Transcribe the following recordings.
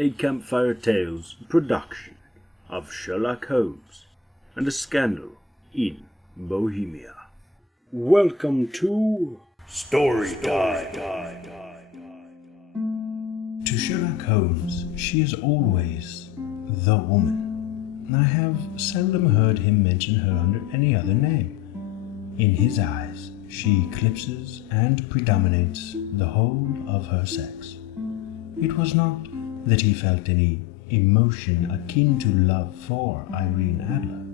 a Campfire Tales production of Sherlock Holmes and a Scandal in Bohemia. Welcome to Story Time. To Sherlock Holmes, she is always the woman. I have seldom heard him mention her under any other name. In his eyes, she eclipses and predominates the whole of her sex. It was not that he felt any emotion akin to love for Irene Adler.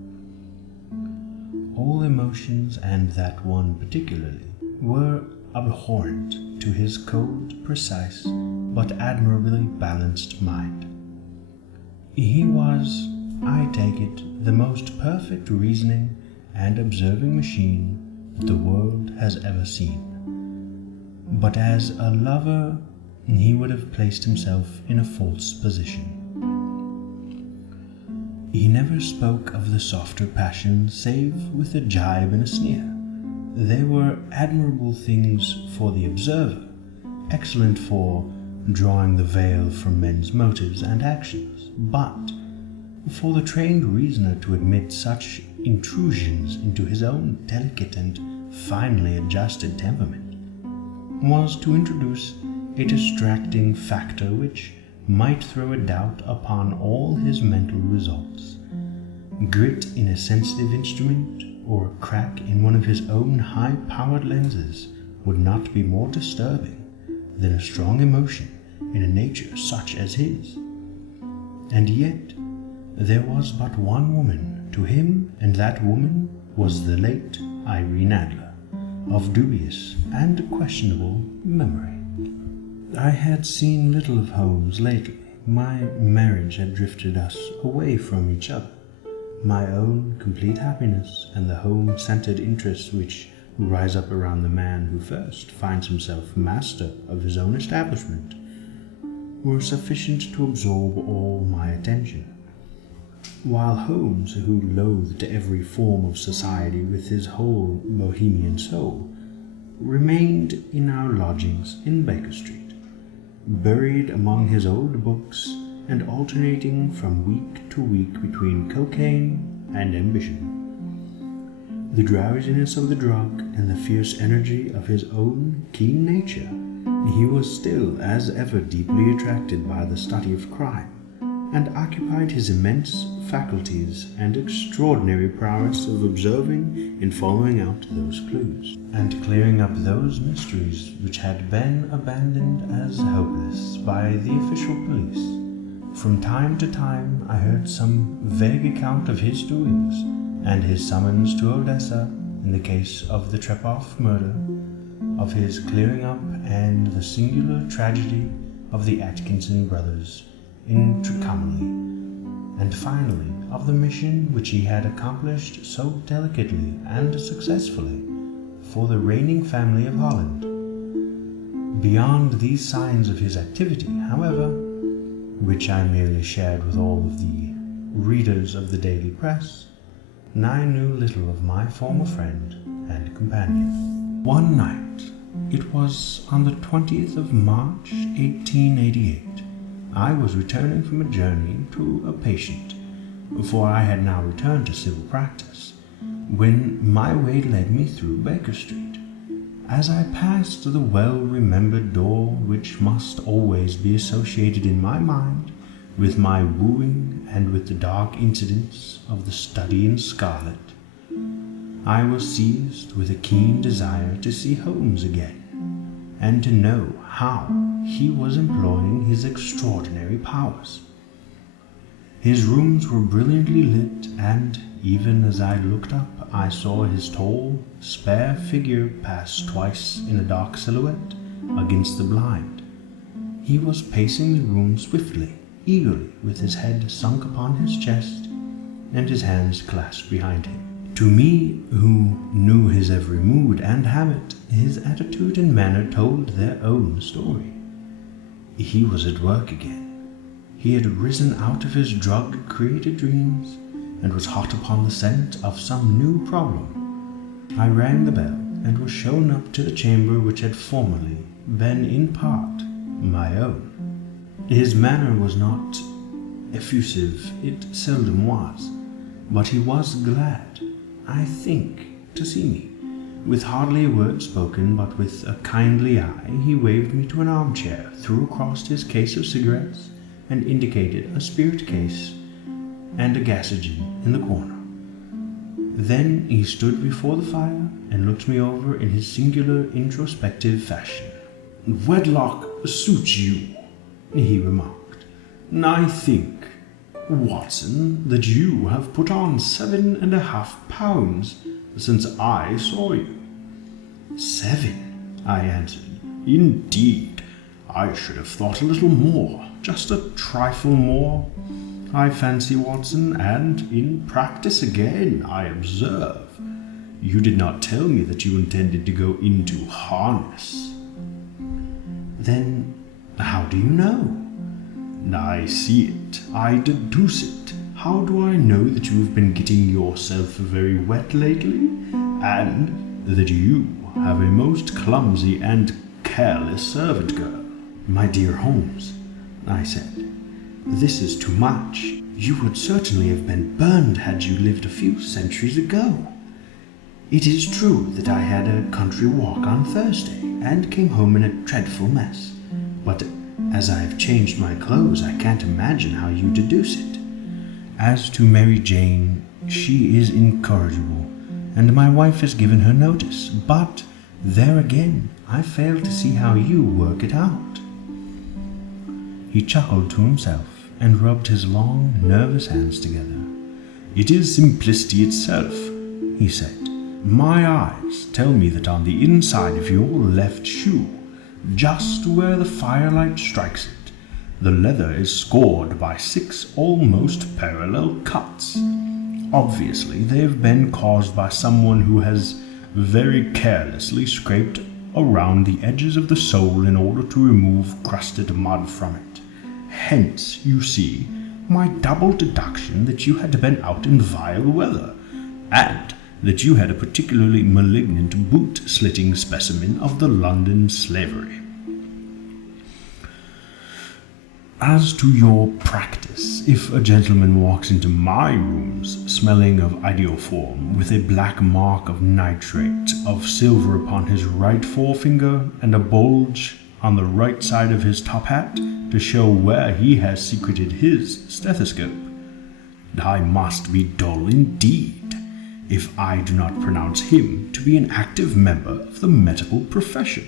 All emotions, and that one particularly, were abhorrent to his cold, precise, but admirably balanced mind. He was, I take it, the most perfect reasoning and observing machine the world has ever seen. But as a lover, he would have placed himself in a false position. He never spoke of the softer passions save with a jibe and a sneer. They were admirable things for the observer, excellent for drawing the veil from men's motives and actions, but for the trained reasoner to admit such intrusions into his own delicate and finely adjusted temperament was to introduce a distracting factor which might throw a doubt upon all his mental results. Grit in a sensitive instrument or a crack in one of his own high-powered lenses would not be more disturbing than a strong emotion in a nature such as his. And yet there was but one woman to him, and that woman was the late Irene Adler, of dubious and questionable memory. I had seen little of Holmes lately. My marriage had drifted us away from each other. My own complete happiness and the home-centered interests which rise up around the man who first finds himself master of his own establishment were sufficient to absorb all my attention, while Holmes, who loathed every form of society with his whole Bohemian soul, remained in our lodgings in Baker Street, buried among his old books and alternating from week to week between cocaine and ambition. The drowsiness of the drug and the fierce energy of his own keen nature, he was still as ever deeply attracted by the study of crime, and occupied his immense faculties and extraordinary prowess of observing and following out those clues, and clearing up those mysteries which had been abandoned as hopeless by the official police. From time to time I heard some vague account of his doings, and his summons to Odessa in the case of the Trepoff murder, of his clearing up, and the singular tragedy of the Atkinson brothers in Trincomalee, and finally of the mission which he had accomplished so delicately and successfully for the reigning family of Holland. Beyond these signs of his activity, however, which I merely shared with all of the readers of the daily press, I knew little of my former friend and companion. One night, it was on the 20th of March, 1888, I was returning from a journey to a patient, for I had now returned to civil practice, when my way led me through Baker Street. As I passed the well-remembered door which must always be associated in my mind with my wooing and with the dark incidents of the study in scarlet, I was seized with a keen desire to see Holmes again, and to know how he was employing his extraordinary powers. His rooms were brilliantly lit, and even as I looked up, I saw his tall, spare figure pass twice in a dark silhouette against the blind. He was pacing the room swiftly, eagerly, with his head sunk upon his chest and his hands clasped behind him. To me, who knew his every mood and habit, his attitude and manner told their own story. He was at work again. He had risen out of his drug-created dreams and was hot upon the scent of some new problem. I rang the bell and was shown up to the chamber which had formerly been in part my own. His manner was not effusive, it seldom was, but he was glad, I think, to see me. With hardly a word spoken, but with a kindly eye, he waved me to an armchair, threw across his case of cigarettes, and indicated a spirit case and a gasogen in the corner. Then he stood before the fire and looked me over in his singular introspective fashion. "Wedlock suits you," he remarked. "I think, Watson, that you have put on 7.5 pounds since I saw you." "7," I answered. "Indeed, I should have thought a little more, just a trifle more, I fancy, Watson, and in practice again, I observe. You did not tell me that you intended to go into harness." "Then how do you know?" "I see it, I deduce it. How do I know that you have been getting yourself very wet lately, and that you have a most clumsy and careless servant girl?" "My dear Holmes," I said, "this is too much. You would certainly have been burned had you lived a few centuries ago. It is true that I had a country walk on Thursday, and came home in a dreadful mess, but as I have changed my clothes, I can't imagine how you deduce it. As to Mary Jane, she is incorrigible, and my wife has given her notice, but there again, I fail to see how you work it out." He chuckled to himself and rubbed his long, nervous hands together. "It is simplicity itself," he said. "My eyes tell me that on the inside of your left shoe, just where the firelight strikes it, the leather is scored by 6 almost parallel cuts. Obviously, they have been caused by someone who has very carelessly scraped around the edges of the sole in order to remove crusted mud from it. Hence, you see, my double deduction that you had been out in vile weather, and that you had a particularly malignant boot-slitting specimen of the London slavery. As to your practice, if a gentleman walks into my rooms smelling of iodoform, with a black mark of nitrate of silver upon his right forefinger, and a bulge on the right side of his top hat to show where he has secreted his stethoscope, I must be dull indeed if I do not pronounce him to be an active member of the medical profession."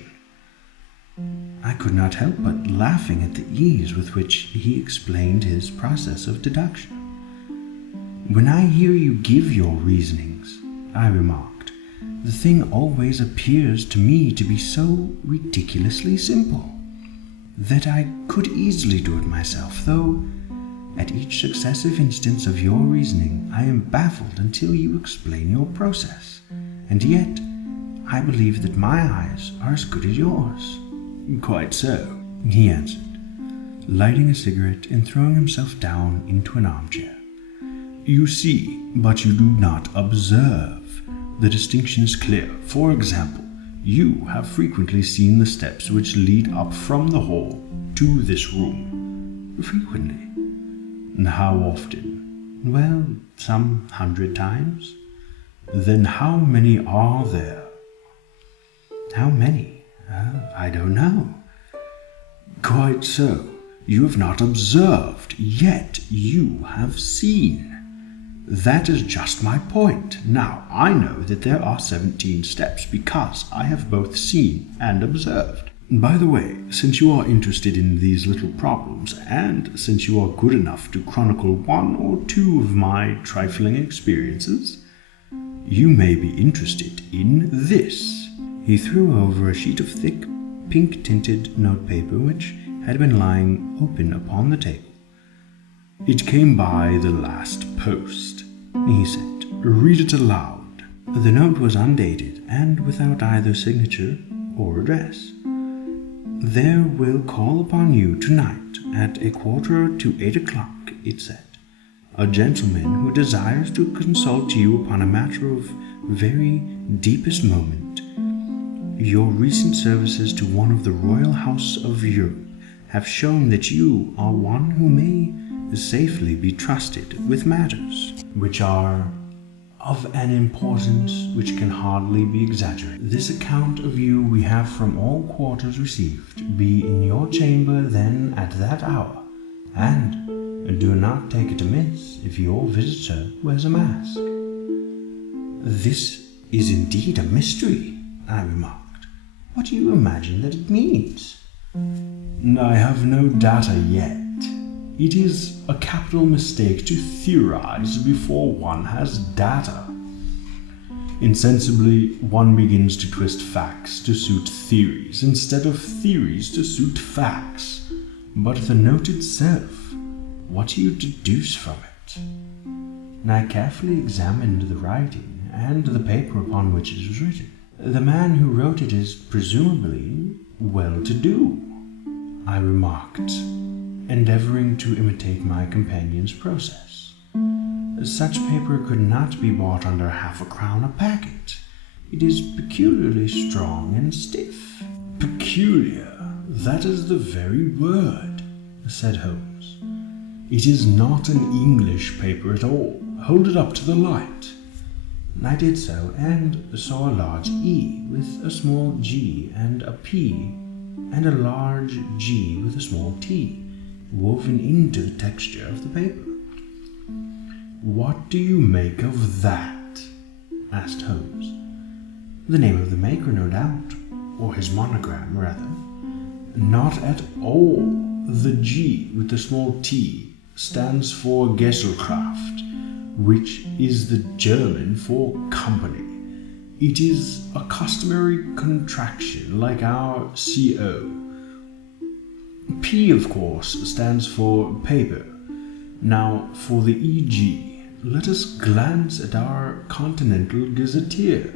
I could not help but laughing at the ease with which he explained his process of deduction. "When I hear you give your reasonings," I remarked, "the thing always appears to me to be so ridiculously simple that I could easily do it myself, though at each successive instance of your reasoning I am baffled until you explain your process, and yet I believe that my eyes are as good as yours." "Quite so," he answered, lighting a cigarette and throwing himself down into an armchair. "You see, but you do not observe. The distinction is clear. For example, you have frequently seen the steps which lead up from the hall to this room." "Frequently." "How often?" "Well, some 100 times." "Then how many are there?" "How many? I don't know." "Quite so. You have not observed, yet you have seen. That is just my point. Now, I know that there are 17 steps because I have both seen and observed. By the way, since you are interested in these little problems, and since you are good enough to chronicle 1 or 2 of my trifling experiences, you may be interested in this." He threw over a sheet of thick, pink-tinted notepaper which had been lying open upon the table. "It came by the last post," he said. "Read it aloud." The note was undated and without either signature or address. "There will call upon you tonight at 7:45, it said. "A gentleman who desires to consult you upon a matter of very deepest moment. Your recent services to one of the Royal House of Europe have shown that you are one who may safely be trusted with matters which are of an importance which can hardly be exaggerated. This account of you we have from all quarters received. Be in your chamber then at that hour, and do not take it amiss if your visitor wears a mask." "This is indeed a mystery," I remarked. "What do you imagine that it means?" "I have no data yet. It is a capital mistake to theorize before one has data. Insensibly, one begins to twist facts to suit theories instead of theories to suit facts. But the note itself, what do you deduce from it?" And I carefully examined the writing and the paper upon which it was written. "The man who wrote it is presumably well-to-do," I remarked, endeavoring to imitate my companion's process. "Such paper could not be bought under half a crown a packet. It is peculiarly strong and stiff." "Peculiar, that is the very word," said Holmes. "It is not an English paper at all. Hold it up to the light." I did so, and saw a large E with a small g and a P, and a large G with a small t, woven into the texture of the paper. "What do you make of that?" asked Holmes. "The name of the maker, no doubt, or his monogram, rather." "Not at all. The G with the small t stands for Gesellschaft, which is the German for company. It is a customary contraction like our CO. P, of course, stands for paper. Now, for the EG, let us glance at our Continental Gazetteer."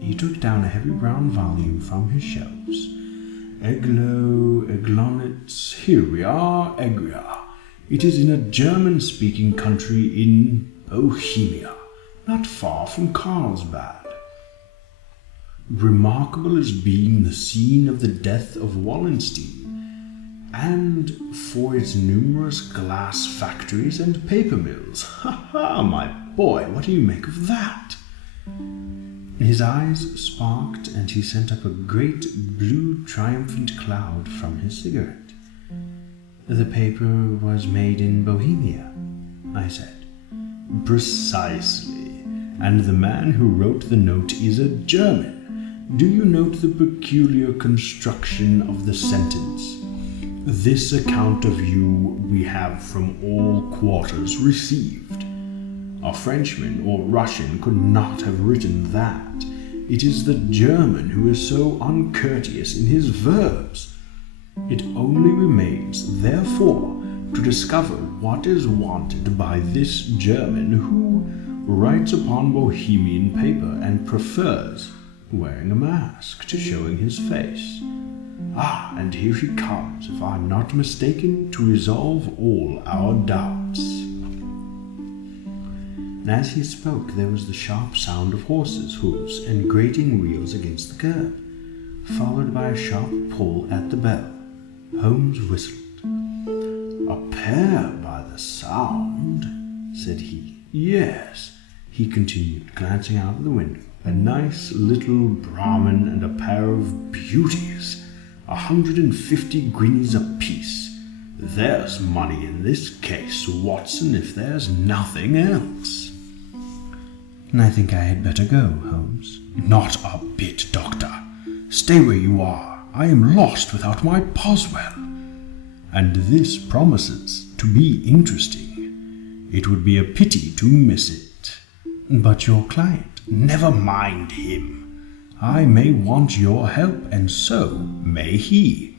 He took down a heavy brown volume from his shelves. Eglonitz, here we are, Egria. It is in a German-speaking country in Bohemia, not far from Carlsbad. Remarkable as being the scene of the death of Wallenstein, and for its numerous glass factories and paper mills. Ha ha, my boy, what do you make of that?" His eyes sparked, and he sent up a great blue triumphant cloud from his cigarette. "The paper was made in Bohemia," I said. "Precisely, and the man who wrote the note is a German. Do you note the peculiar construction of the sentence? 'This account of you we have from all quarters received.' A Frenchman or Russian could not have written that. It is the German who is so uncourteous in his verbs. It only remains, therefore, to discover what is wanted by this German who writes upon Bohemian paper and prefers wearing a mask to showing his face. Ah, and here he comes, if I am not mistaken, to resolve all our doubts." And as he spoke, there was the sharp sound of horses' hoofs and grating wheels against the curb, followed by a sharp pull at the bell. Holmes whistled. "A pair by the sound," said he. "Yes," he continued, glancing out of the window. "A nice little Brahmin and a pair of beauties. 150 guineas apiece. There's money in this case, Watson, if there's nothing else." "I think I had better go, Holmes." "Not a bit, Doctor. Stay where you are. I am lost without my Boswell. And this promises to be interesting. It would be a pity to miss it." "But your client?" "Never mind him. I may want your help, and so may he.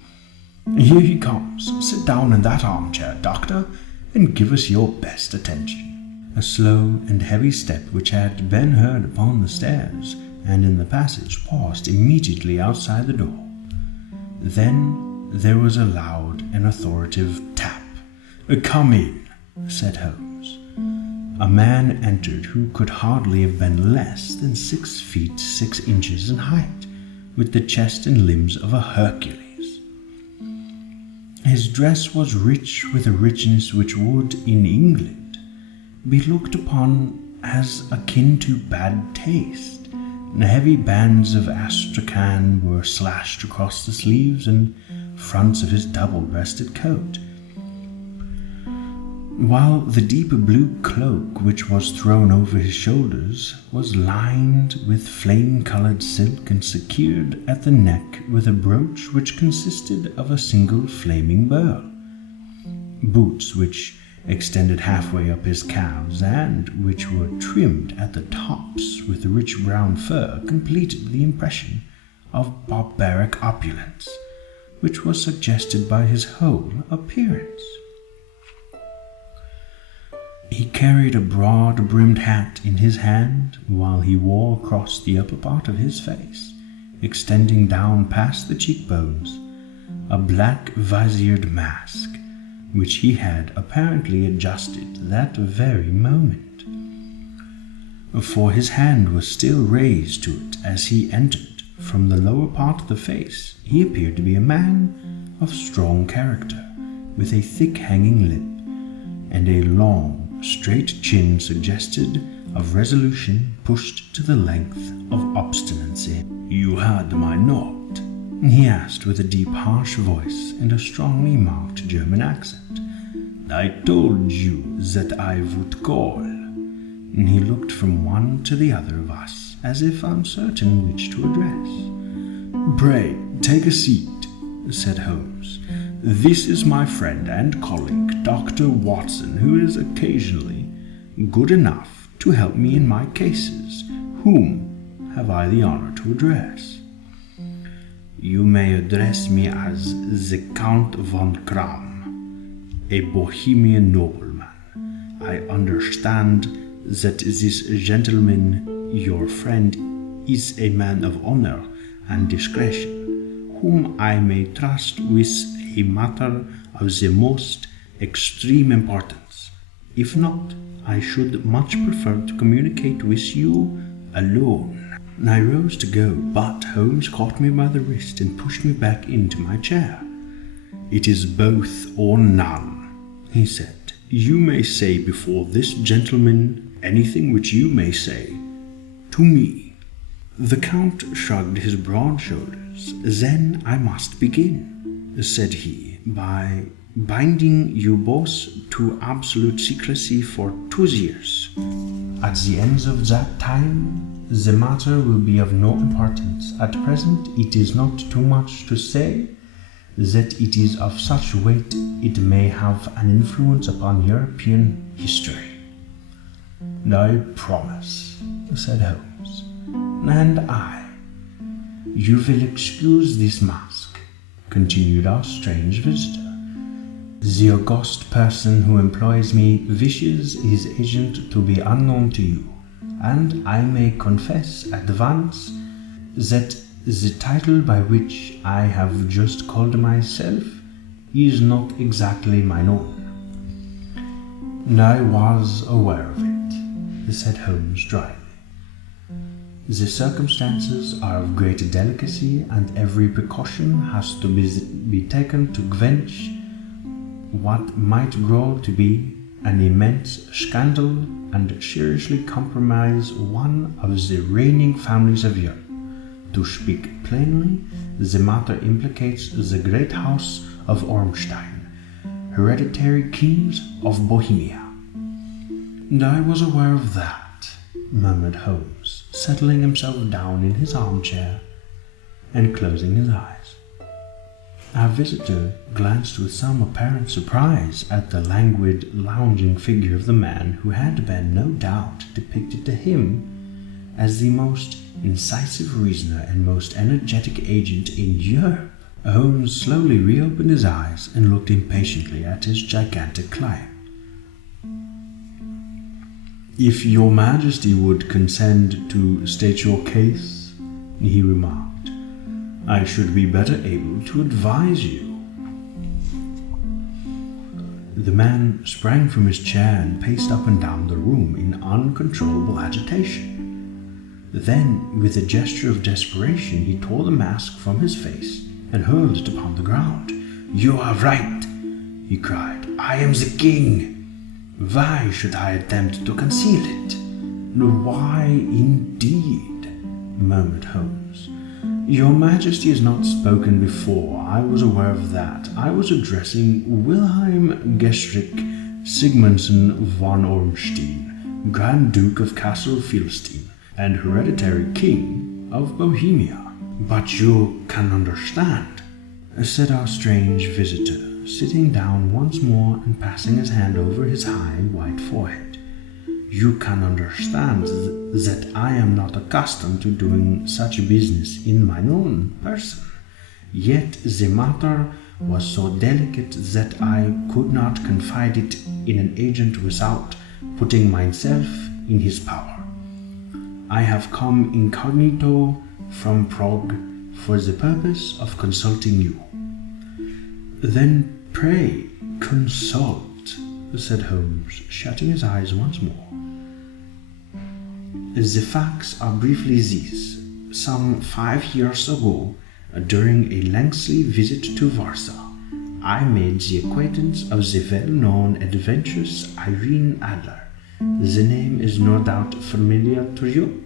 Here he comes. Sit down in that armchair, Doctor, and give us your best attention." A slow and heavy step which had been heard upon the stairs and in the passage paused immediately outside the door. Then there was a loud and authoritative tap. "Come in," said Holmes. A man entered who could hardly have been less than 6 feet 6 inches in height, with the chest and limbs of a Hercules. His dress was rich with a richness which would, in England, be looked upon as akin to bad taste. And heavy bands of astrakhan were slashed across the sleeves and fronts of his double-breasted coat, while the deep blue cloak which was thrown over his shoulders was lined with flame-colored silk and secured at the neck with a brooch which consisted of a single flaming pearl. Boots which extended halfway up his calves and which were trimmed at the tops with rich brown fur completed the impression of barbaric opulence which was suggested by his whole appearance. He carried a broad-brimmed hat in his hand, while he wore across the upper part of his face, extending down past the cheekbones, a black viziered mask, which he had apparently adjusted that very moment, for his hand was still raised to it as he entered. From the lower part of the face he appeared to be a man of strong character, with a thick hanging lip, and a long, straight chin suggested of resolution pushed to the length of obstinacy. "You heard my note?" he asked with a deep, harsh voice and a strongly marked German accent. "I told you that I would call." And he looked from one to the other of us, as if uncertain which to address. "Pray, take a seat," said Holmes. "This is my friend and colleague, Dr. Watson, who is occasionally good enough to help me in my cases. Whom have I the honor to address?" "You may address me as the Count von Kram, a Bohemian nobleman. I understand that this gentleman, your friend, is a man of honor and discretion, whom I may trust with a matter of the most extreme importance. If not, I should much prefer to communicate with you alone." I rose to go, but Holmes caught me by the wrist and pushed me back into my chair. "It is both or none," he said. "You may say before this gentleman anything which you may say to me." The Count shrugged his broad shoulders. "Then I must begin," said he, "by binding you both to absolute secrecy for 2 years. At the end of that time, the matter will be of no importance. At present, it is not too much to say that it is of such weight it may have an influence upon European history." "I promise," said Holmes. "And I. You will excuse this mask," continued our strange visitor. "The august person who employs me wishes his agent to be unknown to you, and I may confess at once that the title by which I have just called myself is not exactly mine own." "I was aware of it," said Holmes dryly. "The circumstances are of great delicacy, and every precaution has to be taken to quench what might grow to be an immense scandal and seriously compromise one of the reigning families of Europe. To speak plainly, the matter implicates the great house of Ormstein, hereditary kings of Bohemia." "And I was aware of that," murmured Holmes, settling himself down in his armchair and closing his eyes. Our visitor glanced with some apparent surprise at the languid, lounging figure of the man who had been, no doubt, depicted to him as the most incisive reasoner and most energetic agent in Europe. Holmes slowly reopened his eyes and looked impatiently at his gigantic client. "If your Majesty would consent to state your case," he remarked, "I should be better able to advise you." The man sprang from his chair and paced up and down the room in uncontrollable agitation. Then, with a gesture of desperation, he tore the mask from his face and hurled it upon the ground. "You are right," he cried. "I am the king. Why should I attempt to conceal it?" "Why, indeed?" murmured Holmes. "Your Majesty has not spoken before. I was aware of that. I was addressing Wilhelm Gestrick Sigmundson von Ormstein, Grand Duke of Castle Philistine and hereditary King of Bohemia." "But you can understand," said our strange visitor, sitting down once more and passing his hand over his high white forehead. "You can understand that I am not accustomed to doing such business in mine own person. Yet the matter was so delicate that I could not confide it in an agent without putting myself in his power. I have come incognito from Prague for the purpose of consulting you." "Then pray consult," said Holmes, shutting his eyes once more. "The facts are briefly these. Some 5 years ago, during a lengthy visit to Warsaw, I made the acquaintance of the well-known adventuress Irene Adler. The name is no doubt familiar to you."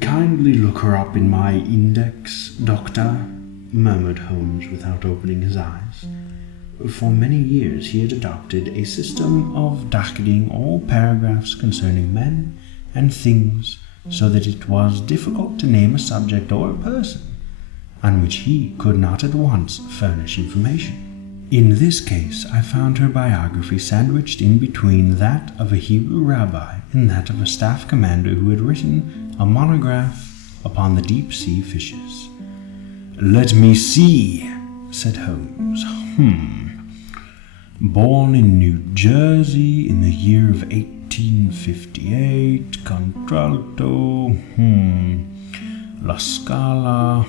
"Kindly look her up in my index, Doctor," murmured Holmes without opening his eyes. For many years he had adopted a system of docketing all paragraphs concerning men and things, so that it was difficult to name a subject or a person on which he could not at once furnish information. In this case I found her biography sandwiched in between that of a Hebrew rabbi and that of a staff commander who had written a monograph upon the deep-sea fishes. "Let me see," said Holmes. "Born in New Jersey in the year of 1858, contralto, La Scala,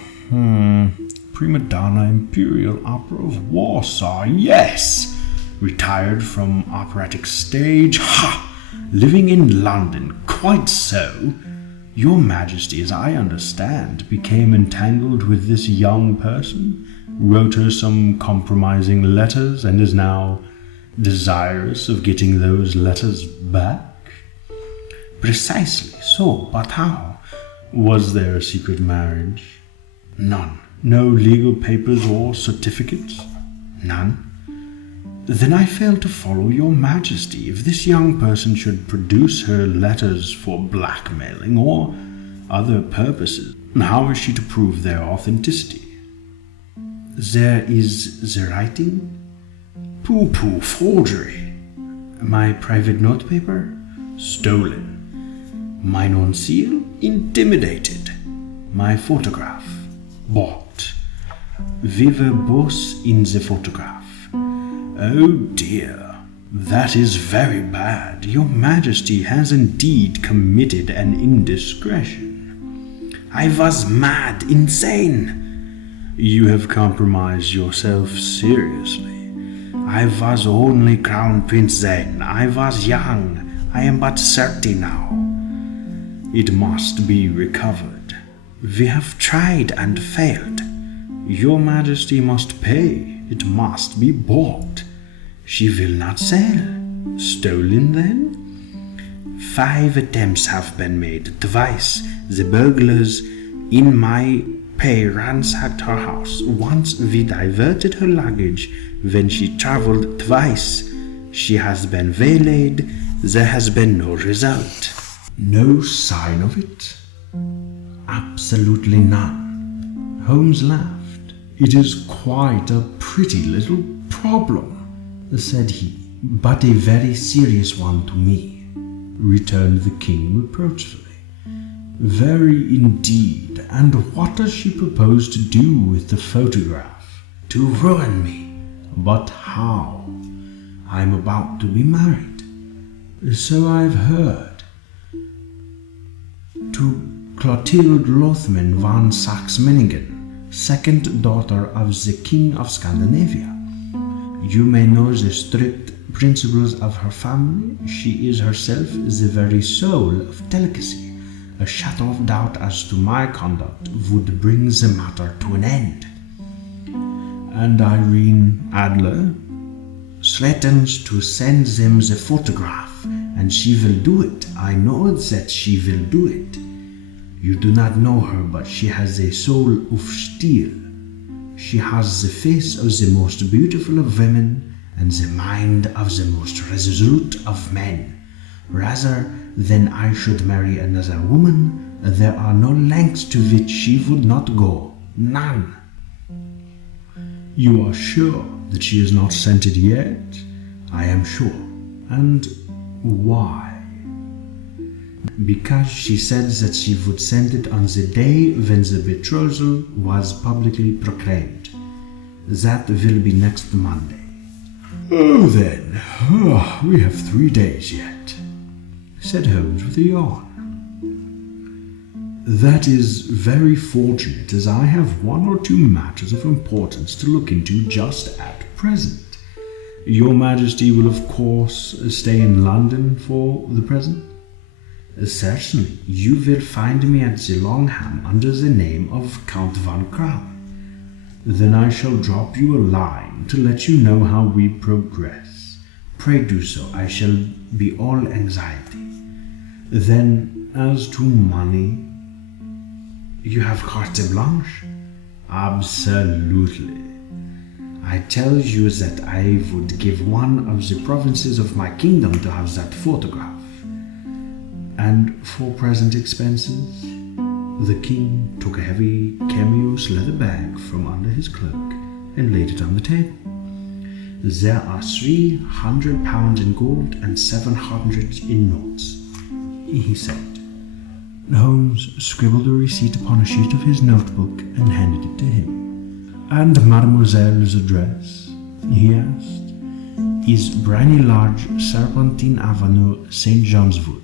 prima donna, Imperial Opera of Warsaw, yes! Retired from operatic stage, living in London, quite so. Your Majesty, as I understand, became entangled with this young person, wrote her some compromising letters, and is now desirous of getting those letters back?" "Precisely so, but how? Was there a secret marriage?" "None." "No legal papers or certificates?" "None." "Then I fail to follow your Majesty. If this young person should produce her letters for blackmailing or other purposes, how is she to prove their authenticity?" "There is the writing." "Pooh, forgery." "My private notepaper?" "Stolen." "Mine own seal?" "Intimidated." "My photograph?" "Bought." "We were both in the photograph." "Oh dear, that is very bad. Your Majesty has indeed committed an indiscretion." "I was mad, insane." "You have compromised yourself seriously." "I was only Crown Prince then. I was young. I am but 30 now." "It must be recovered." "We have tried and failed." "Your Majesty must pay. It must be bought." "She will not sell." "Stolen then?" 5 attempts have been made. Twice the burglars in my pay ransacked her house. Once we diverted her luggage when she traveled. Twice she has been waylaid. There has been no result." "No sign of it?" "Absolutely none." Holmes laughed. "It is quite a pretty little problem," said he. "But a very serious one to me," returned the king reproachfully. "Very indeed. And what does she propose to do with the photograph?" "To ruin me." "But how?" "I am about to be married." "So I've heard." "To Clotilde Lothman von Saxe-Meiningen, second daughter of the King of Scandinavia. You may know the strict principles of her family. She is herself the very soul of delicacy. A shadow of doubt as to my conduct would bring the matter to an end." and Irene Adler threatens to send them the photograph, and she will do it. I know that she will do it. You do not know her, but she has a soul of steel. She has the face of the most beautiful of women and the mind of the most resolute of men. Rather than I should marry another woman, there are no lengths to which she would not go. None. You are sure that she has not sent it yet? I am sure. And why? Because she said that she would send it on the day when the betrothal was publicly proclaimed. That will be next Monday. Oh then, we have 3 days yet, said Holmes with a yawn. That is very fortunate, as I have 1 or 2 matters of importance to look into just at present. Your Majesty will of course stay in London for the present? Certainly. You will find me at the Longham under the name of Count von Kramm. Then I shall drop you a line to let you know how we progress. Pray do so. I shall be all anxiety. Then, as to money, you have carte blanche? Absolutely. I tell you that I would give 1 of the provinces of my kingdom to have that photograph. And for present expenses, the king took a heavy cameos leather bag from under his cloak and laid it on the table. There are 300 pounds in gold and 700 in notes, he said. Holmes scribbled a receipt upon a sheet of his notebook and handed it to him. And Mademoiselle's address, he asked, is Briny Lodge, Serpentine Avenue, St. John's Wood.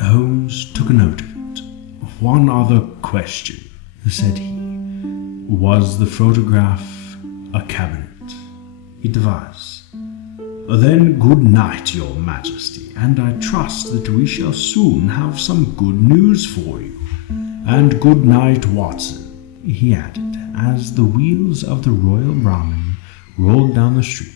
Holmes took a note of it. 1 other question, said he. Was the photograph a cabinet? It was. Then good night, Your Majesty, and I trust that we shall soon have some good news for you. And good night, Watson, he added, as the wheels of the Royal Brahmin rolled down the street.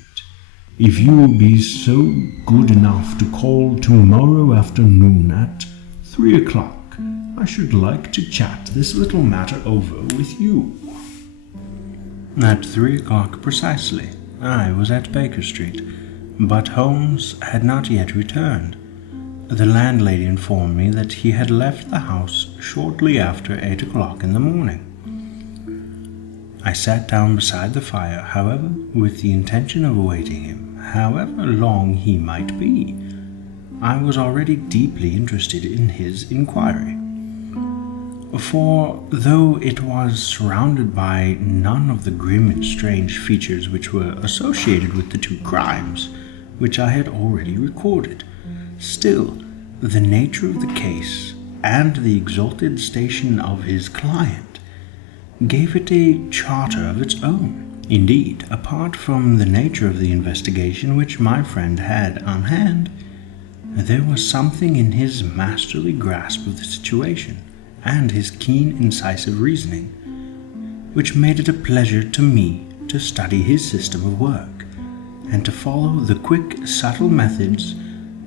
If you will be so good enough to call tomorrow afternoon at 3 o'clock, I should like to chat this little matter over with you. At 3 o'clock precisely, I was at Baker Street, but Holmes had not yet returned. The landlady informed me that he had left the house shortly after 8 o'clock in the morning. I sat down beside the fire, however, with the intention of awaiting him, however long he might be. I was already deeply interested in his inquiry. For, though it was surrounded by none of the grim and strange features which were associated with the 2 crimes which I had already recorded, still, the nature of the case and the exalted station of his client gave it a charter of its own. Indeed, apart from the nature of the investigation which my friend had on hand, there was something in his masterly grasp of the situation and his keen, incisive reasoning, which made it a pleasure to me to study his system of work, and to follow the quick, subtle methods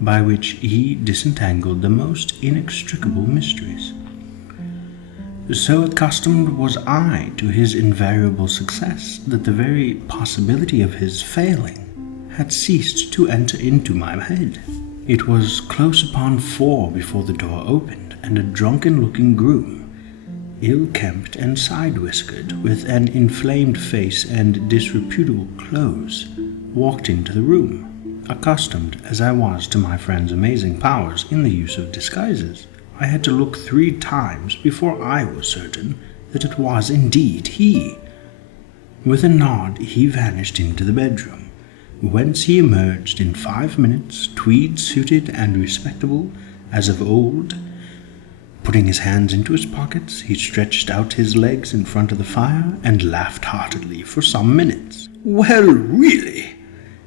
by which he disentangled the most inextricable mysteries. So accustomed was I to his invariable success that the very possibility of his failing had ceased to enter into my head. It was close upon 4 before the door opened, and a drunken-looking groom, ill-kempt and side-whiskered, with an inflamed face and disreputable clothes, walked into the room. Accustomed as I was to my friend's amazing powers in the use of disguises, I had to look 3 times before I was certain that it was indeed he. With a nod he vanished into the bedroom, whence he emerged in 5 minutes, tweed-suited and respectable as of old. Putting his hands into his pockets, he stretched out his legs in front of the fire and laughed heartily for some minutes. "Well, really!"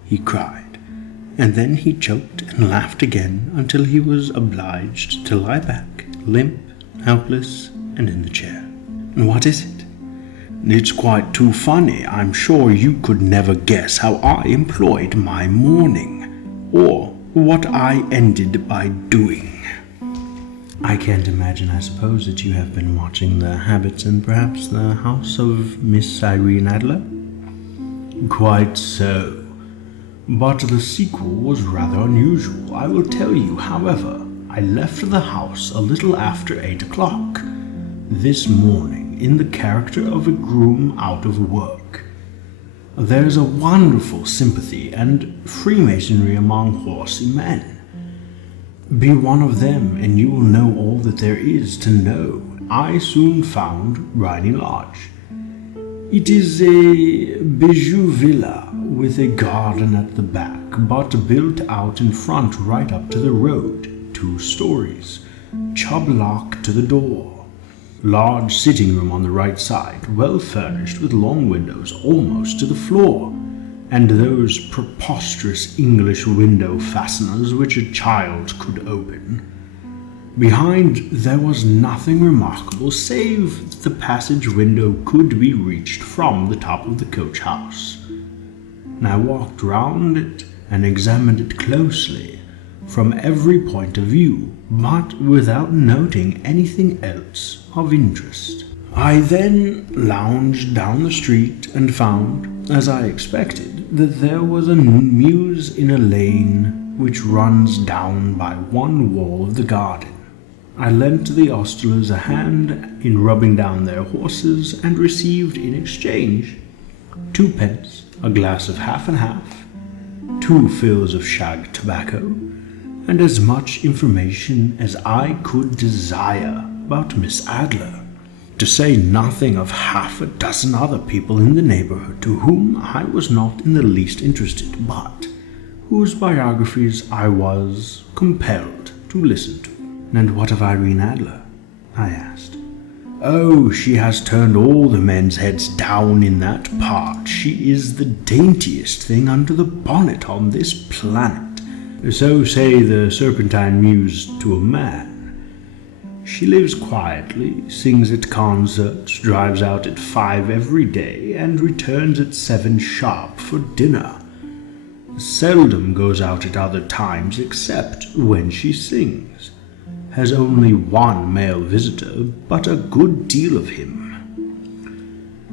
he cried, and then he choked and laughed again until he was obliged to lie back, limp, helpless, and in the chair. "What is it?" It's quite too funny. I'm sure you could never guess how I employed my morning, or what I ended by doing." "I can't imagine. I suppose that you have been watching the habits and perhaps the house of Miss Irene Adler?" "Quite so. But the sequel was rather unusual. I will tell you, however. I left the house a little after 8 o'clock this morning in the character of a groom out of work. There's a wonderful sympathy and freemasonry among horsey men. Be one of them, and you will know all that there is to know. I soon found Briny Lodge. It is a bijou villa with a garden at the back, but built out in front right up to the road, 2 stories, chub-lock to the door. Large sitting room on the right side, well furnished with long windows almost to the floor, and those preposterous English window fasteners which a child could open. Behind there was nothing remarkable, save that the passage window could be reached from the top of the coach house. I walked round it and examined it closely, from every point of view, but without noting anything else of interest. I then lounged down the street and found, as I expected, that there was a mews in a lane which runs down by one wall of the garden. I lent the ostlers a hand in rubbing down their horses, and received in exchange 2 pence, a glass of half and half, 2 fills of shag tobacco, and as much information as I could desire about Miss Adler, to say nothing of half a dozen other people in the neighborhood to whom I was not in the least interested, but whose biographies I was compelled to listen to. "And what of Irene Adler?" I asked. "Oh, she has turned all the men's heads down in that part. She is the daintiest thing under the bonnet on this planet. So say the Serpentine Mews to a man. She lives quietly, sings at concerts, drives out at 5 every day, and returns at 7 sharp for dinner. Seldom goes out at other times except when she sings. Has only 1 male visitor, but a good deal of him.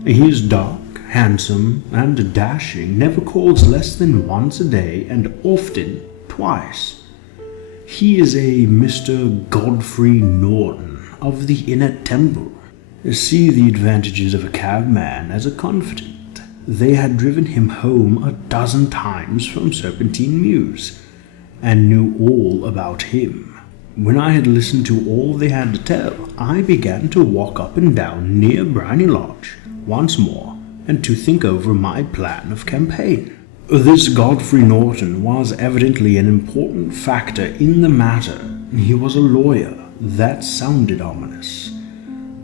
He is dark, handsome, and dashing, never calls less than once a day, and often twice. He is a Mr. Godfrey Norton of the Inner Temple. See the advantages of a cabman as a confidant. They had driven him home a dozen times from Serpentine Mews, and knew all about him. When I had listened to all they had to tell, I began to walk up and down near Briny Lodge once more, and to think over my plan of campaign. This Godfrey Norton was evidently an important factor in the matter. He was a lawyer. That sounded ominous.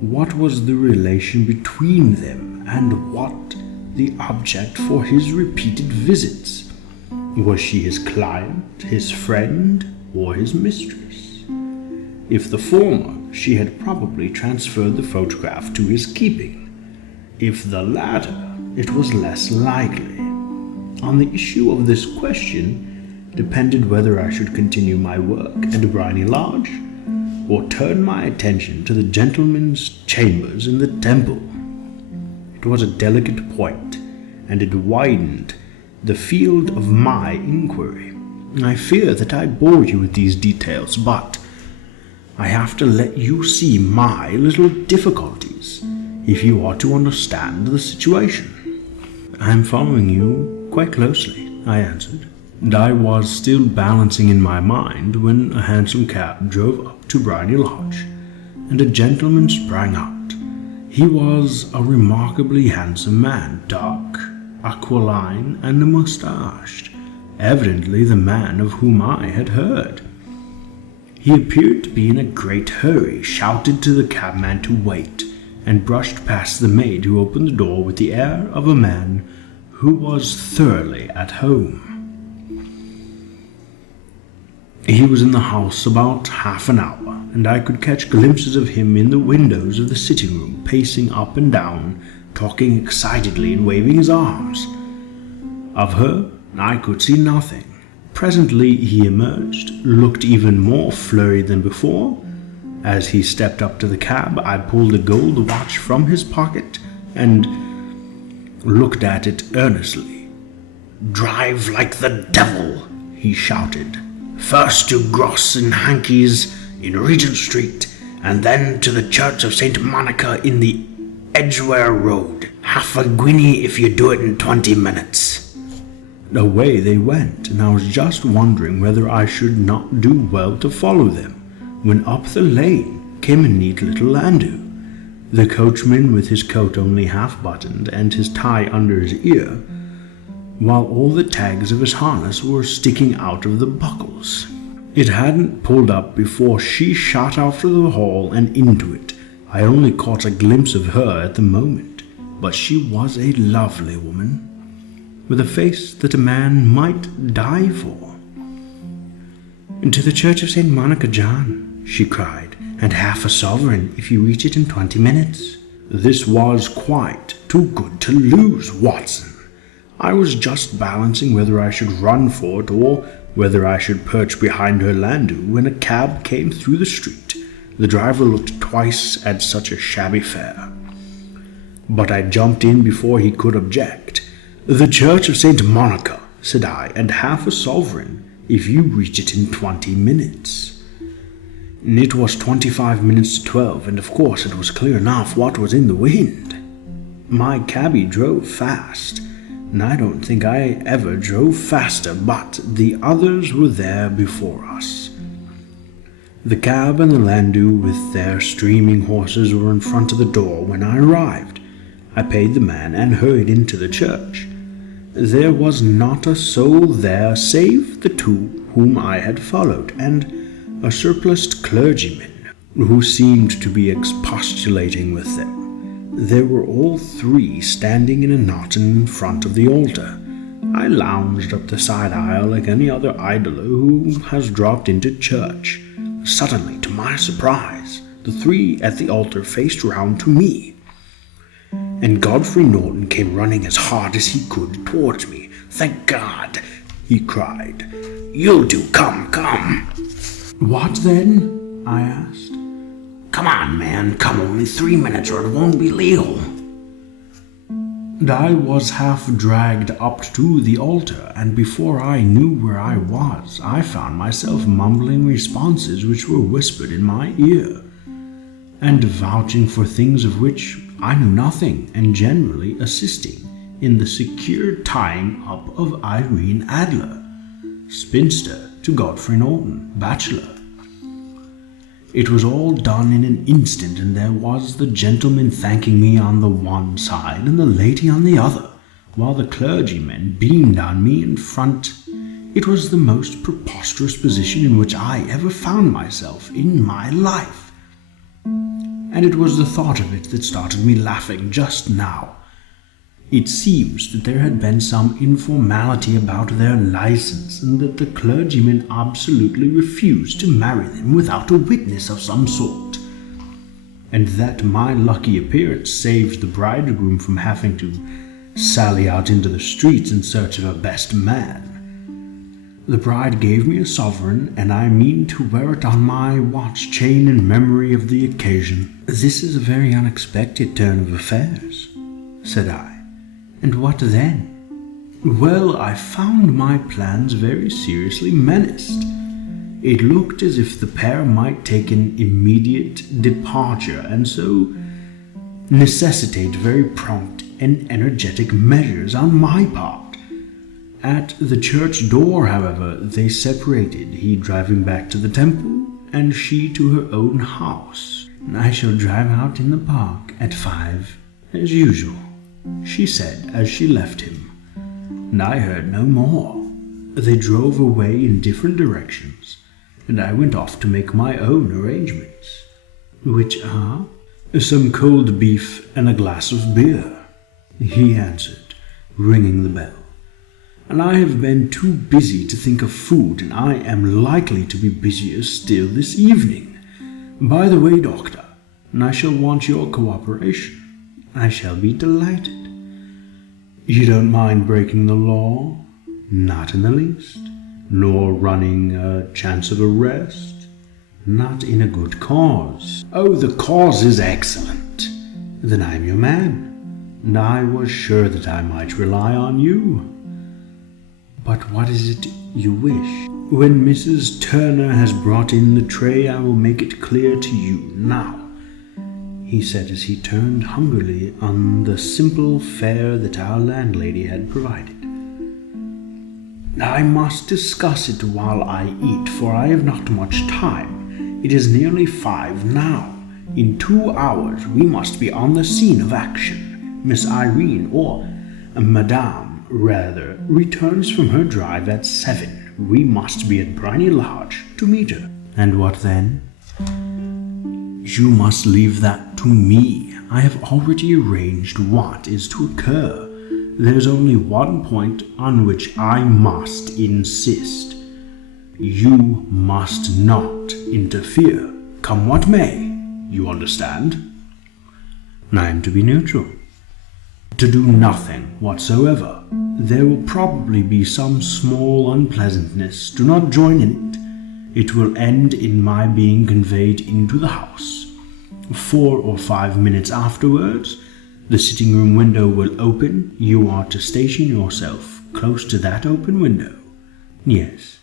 What was the relation between them, and what the object for his repeated visits? Was she his client, his friend, or his mistress? If the former, she had probably transferred the photograph to his keeping. If the latter, it was less likely. On the issue of this question depended whether I should continue my work at Briny Lodge, or turn my attention to the gentleman's chambers in the Temple. It was a delicate point, and it widened the field of my inquiry. I fear that I bore you with these details, but I have to let you see my little difficulties if you are to understand the situation. "I am following you quite closely," I answered, and I was still balancing in my mind when a hansom cab drove up to Briny Lodge, and a gentleman sprang out. He was a remarkably handsome man, dark, aquiline, and moustached, evidently the man of whom I had heard. He appeared to be in a great hurry, shouted to the cabman to wait, and brushed past the maid who opened the door with the air of a man who was thoroughly at home. He was in the house about half an hour, and I could catch glimpses of him in the windows of the sitting room, pacing up and down talking excitedly and waving his arms. Of her, I could see nothing. Presently he emerged, looked even more flurried than before. As he stepped up to the cab, I pulled a gold watch from his pocket and looked at it earnestly. "Drive like the devil," he shouted. "First to Gross and Hankey's in Regent Street, and then to the Church of St. Monica in the Edgware Road. Half a guinea if you do it in 20 minutes. Away they went, and I was just wondering whether I should not do well to follow them, when up the lane came a neat little landau. The coachman with his coat only half buttoned and his tie under his ear, while all the tags of his harness were sticking out of the buckles. It hadn't pulled up before she shot out of the hall and into it. I only caught a glimpse of her at the moment, but she was a lovely woman, with a face that a man might die for. "To the Church of St. Monica, John," she cried, "and half a sovereign if you reach it in 20 minutes. This was quite too good to lose, Watson. I was just balancing whether I should run for it or whether I should perch behind her landau when a cab came through the street. The driver looked twice at such a shabby fare, but I jumped in before he could object. 'The Church of St. Monica,' said I, 'and half a sovereign if you reach it in 20 minutes. It was 25 minutes to 12, and of course it was clear enough what was in the wind. My cabby drove fast, and I don't think I ever drove faster, but the others were there before us. The cab and the landau with their streaming horses were in front of the door when I arrived. I paid the man and hurried into the church. There was not a soul there save the two whom I had followed, and a surpliced clergyman who seemed to be expostulating with them. They were all three standing in a knot in front of the altar. I lounged up the side aisle like any other idler who has dropped into church. Suddenly, to my surprise, the three at the altar faced round to me, and Godfrey Norton came running as hard as he could towards me. "Thank God!" he cried. "You'll do, come. "What then?" I asked. "Come on, man, come, only 3 minutes or it won't be legal." And I was half dragged up to the altar, and before I knew where I was, I found myself mumbling responses which were whispered in my ear, and vouching for things of which I knew nothing, and generally assisting in the secure tying up of Irene Adler, spinster, to Godfrey Norton, bachelor. It was all done in an instant, and there was the gentleman thanking me on the one side and the lady on the other, while the clergyman beamed on me in front. It was the most preposterous position in which I ever found myself in my life, and it was the thought of it that started me laughing just now. It seems that there had been some informality about their license, and that the clergyman absolutely refused to marry them without a witness of some sort, and that my lucky appearance saved the bridegroom from having to sally out into the streets in search of a best man. The bride gave me a sovereign, and I mean to wear it on my watch chain in memory of the occasion. "This is a very unexpected turn of affairs," said I. "And what then?" "Well, I found my plans very seriously menaced. It looked as if the pair might take an immediate departure, and so necessitate very prompt and energetic measures on my part. At the church door, however, they separated, he driving back to the temple, and she to her own house. I shall drive out in the park at 5, as usual," she said as she left him, and I heard no more. They drove away in different directions, and I went off to make my own arrangements, which are some cold beef and a glass of beer, he answered, ringing the bell. "And I have been too busy to think of food, and I am likely to be busier still this evening. By the way, Doctor, and I shall want your cooperation. I shall be delighted. You don't mind breaking the law? Not in the least. Nor running a chance of arrest? Not in a good cause. Oh, the cause is excellent. Then I'm your man. And I was sure that I might rely on you. But what is it you wish? When Mrs. Turner has brought in the tray, I will make it clear to you now, he said as he turned hungrily on the simple fare that our landlady had provided. I must discuss it while I eat, for I have not much time. It is nearly 5 now. In 2 hours we must be on the scene of action. Miss Irene, or Madame, rather, returns from her drive at 7. We must be at Briny Lodge to meet her. And what then? You must leave that to me. I have already arranged what is to occur. There's only one point on which I must insist. You must not interfere, come what may. You understand? I am to be neutral. To do nothing whatsoever. There will probably be some small unpleasantness. Do not join in it. It will end in my being conveyed into the house. 4 or 5 minutes afterwards, the sitting-room window will open. You are to station yourself close to that open window. Yes,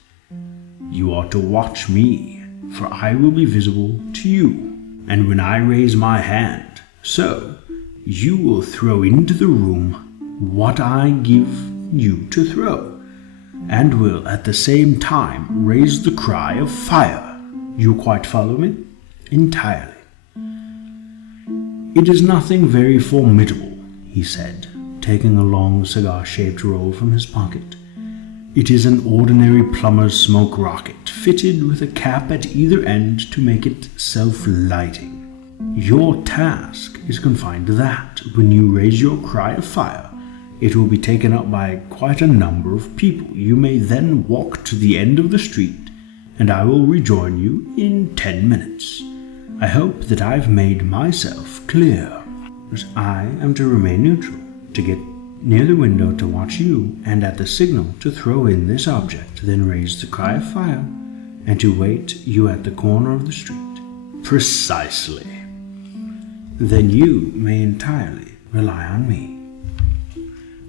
you are to watch me, for I will be visible to you. And when I raise my hand, so, you will throw into the room what I give you to throw, and will at the same time raise the cry of fire. You quite follow me? Entirely. It is nothing very formidable, he said, taking a long cigar-shaped roll from his pocket. It is an ordinary plumber's smoke rocket, fitted with a cap at either end to make it self-lighting. Your task is confined to that. When you raise your cry of fire, it will be taken up by quite a number of people. You may then walk to the end of the street, and I will rejoin you in 10 minutes. I hope that I've made myself clear. I am to remain neutral, to get near the window to watch you, and at the signal to throw in this object, then raise the cry of fire, and to wait you at the corner of the street. Precisely. Then you may entirely rely on me.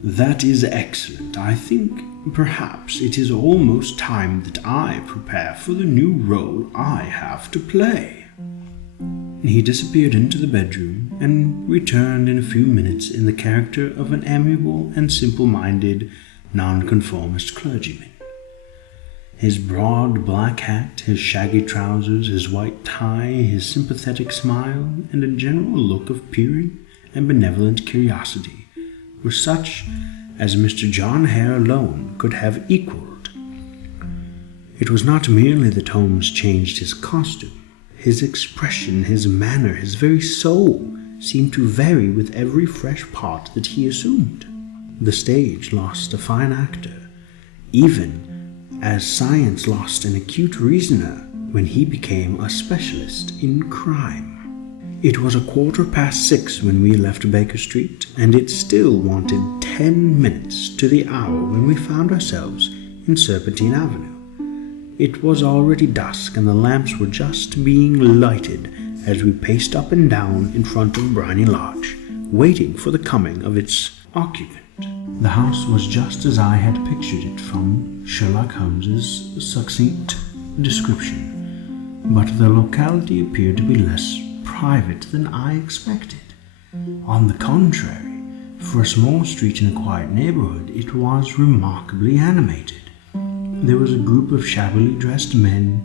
That is excellent. I think perhaps it is almost time that I prepare for the new role I have to play. He disappeared into the bedroom and returned in a few minutes in the character of an amiable and simple-minded nonconformist clergyman. His broad black hat, his shaggy trousers, his white tie, his sympathetic smile, and a general look of peering and benevolent curiosity were such as Mr. John Hare alone could have equalled. It was not merely that Holmes changed his costume. His expression, his manner, his very soul seemed to vary with every fresh part that he assumed. The stage lost a fine actor, even as science lost an acute reasoner when he became a specialist in crime. It was 6:15 when we left Baker Street, and it still wanted 10 minutes to the hour when we found ourselves in Serpentine Avenue. It was already dusk, and the lamps were just being lighted as we paced up and down in front of Briny Lodge, waiting for the coming of its occupant. The house was just as I had pictured it from Sherlock Holmes's succinct description, but the locality appeared to be less private than I expected. On the contrary, for a small street in a quiet neighborhood, it was remarkably animated. There was a group of shabbily dressed men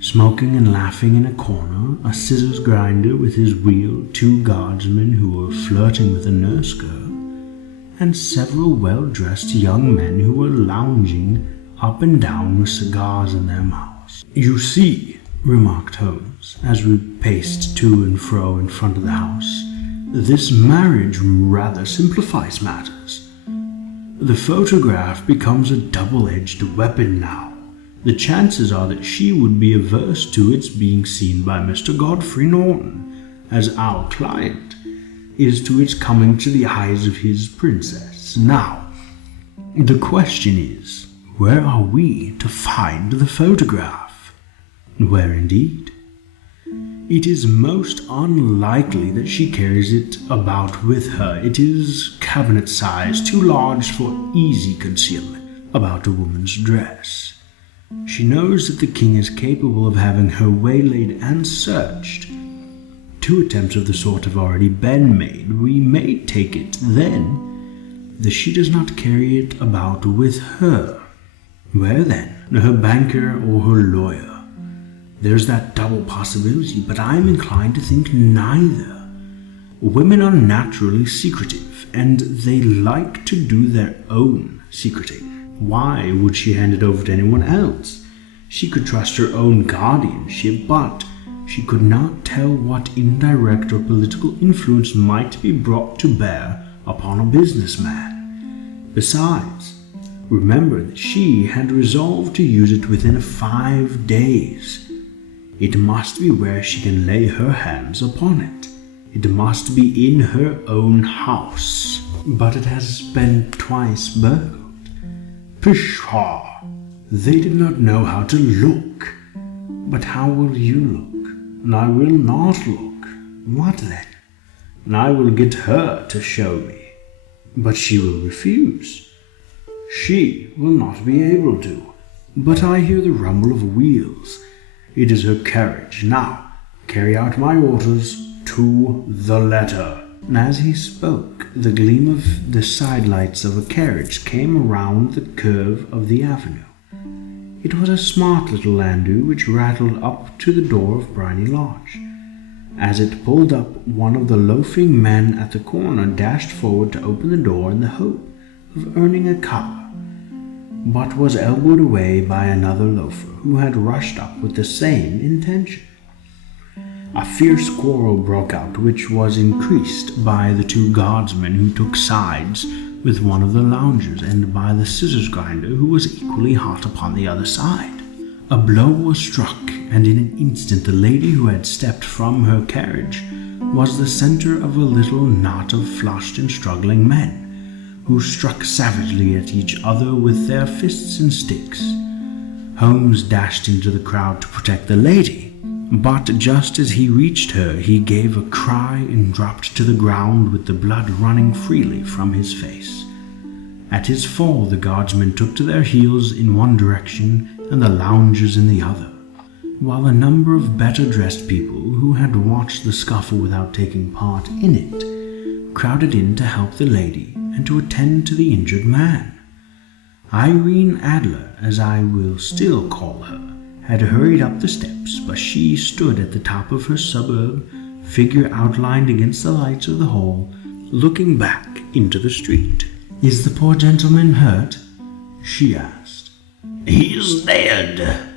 smoking and laughing in a corner, a scissors grinder with his wheel, 2 guardsmen who were flirting with a nurse girl, and several well-dressed young men who were lounging up and down with cigars in their mouths. "You see," remarked Holmes, as we paced to and fro in front of the house, "this marriage rather simplifies matters. The photograph becomes a double-edged weapon now. The chances are that she would be averse to its being seen by Mr. Godfrey Norton, as our client is to its coming to the eyes of his princess. Now, the question is, where are we to find the photograph? Where indeed? It is most unlikely that she carries it about with her. It is cabinet size, too large for easy concealment about a woman's dress. She knows that the king is capable of having her waylaid and searched. 2 attempts of the sort have already been made. We may take it, then, that she does not carry it about with her. Where then? Her banker or her lawyer? There's that double possibility, but I'm inclined to think neither. Women are naturally secretive, and they like to do their own secreting. Why would she hand it over to anyone else? She could trust her own guardianship, but she could not tell what indirect or political influence might be brought to bear upon a businessman. Besides, remember that she had resolved to use it within 5 days. It must be where she can lay her hands upon it. It must be in her own house. But it has been twice burgled. Pshaw! They did not know how to look. But how will you look? And I will not look. What then? And I will get her to show me. But she will refuse. She will not be able to. But I hear the rumble of wheels. It is her carriage. Now, carry out my orders to the letter. And as he spoke, the gleam of the sidelights of a carriage came around the curve of the avenue. It was a smart little landau which rattled up to the door of Briny Lodge. As it pulled up, one of the loafing men at the corner dashed forward to open the door in the hope of earning a copper, but was elbowed away by another loafer who had rushed up with the same intention. A fierce quarrel broke out, which was increased by the 2 guardsmen who took sides with one of the loungers, and by the scissors grinder who was equally hot upon the other side. A blow was struck, and in an instant the lady who had stepped from her carriage was the center of a little knot of flushed and struggling men, who struck savagely at each other with their fists and sticks. Holmes dashed into the crowd to protect the lady, but just as he reached her, he gave a cry and dropped to the ground with the blood running freely from his face. At his fall, the guardsmen took to their heels in one direction and the loungers in the other, while a number of better-dressed people who had watched the scuffle without taking part in it crowded in to help the lady and to attend to the injured man. Irene Adler, as I will still call her, had hurried up the steps, but she stood at the top of her suburb, figure outlined against the lights of the hall, looking back into the street. "Is the poor gentleman hurt?" she asked. He's dead,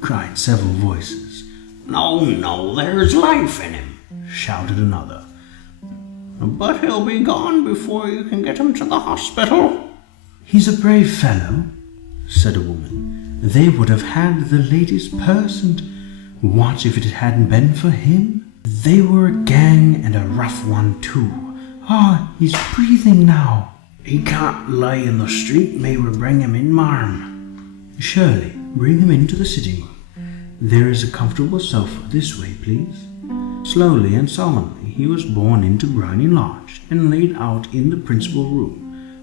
cried several voices. No, there's life in him, shouted another. but he'll be gone before you can get him to the hospital. "He's a brave fellow," said a woman. "They would have had the lady's purse, and what if it hadn't been for him? They were a gang, and a rough one too. He's breathing now." He can't lie in the street. May we bring him in, marm? "Surely, bring him into the sitting room. There is a comfortable sofa. This way, please." Slowly and solemnly he was borne into Briny Lodge and laid out in the principal room,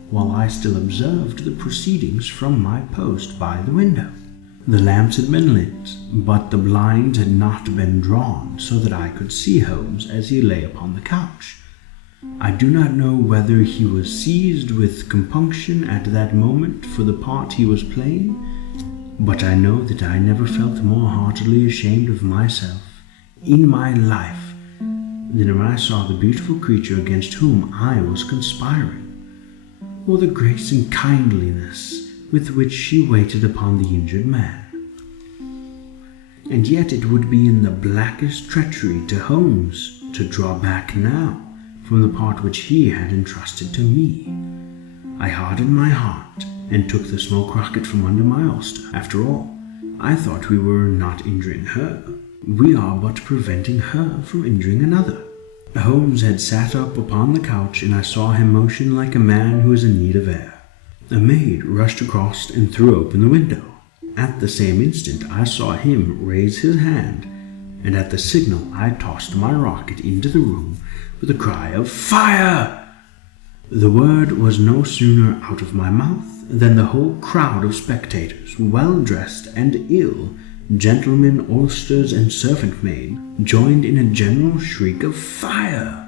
while I still observed the proceedings from my post by the window. The lamps had been lit, but the blinds had not been drawn so that I could see Holmes as he lay upon the couch. I do not know whether he was seized with compunction at that moment for the part he was playing, but I know that I never felt more heartily ashamed of myself in my life than when I saw the beautiful creature against whom I was conspiring, or the grace and kindliness with which she waited upon the injured man. And yet it would be in the blackest treachery to Holmes to draw back now from the part which he had entrusted to me. I hardened my heart and took the smoke rocket from under my ulster. After all, I thought we were not injuring her. We are but preventing her from injuring another. Holmes had sat up upon the couch, and I saw him motion like a man who is in need of air. A maid rushed across and threw open the window. At the same instant I saw him raise his hand, and at the signal I tossed my rocket into the room with a cry of "Fire!" The word was no sooner out of my mouth than the whole crowd of spectators, well-dressed and ill, gentlemen, oysters, and servant-maid, joined in a general shriek of "Fire!"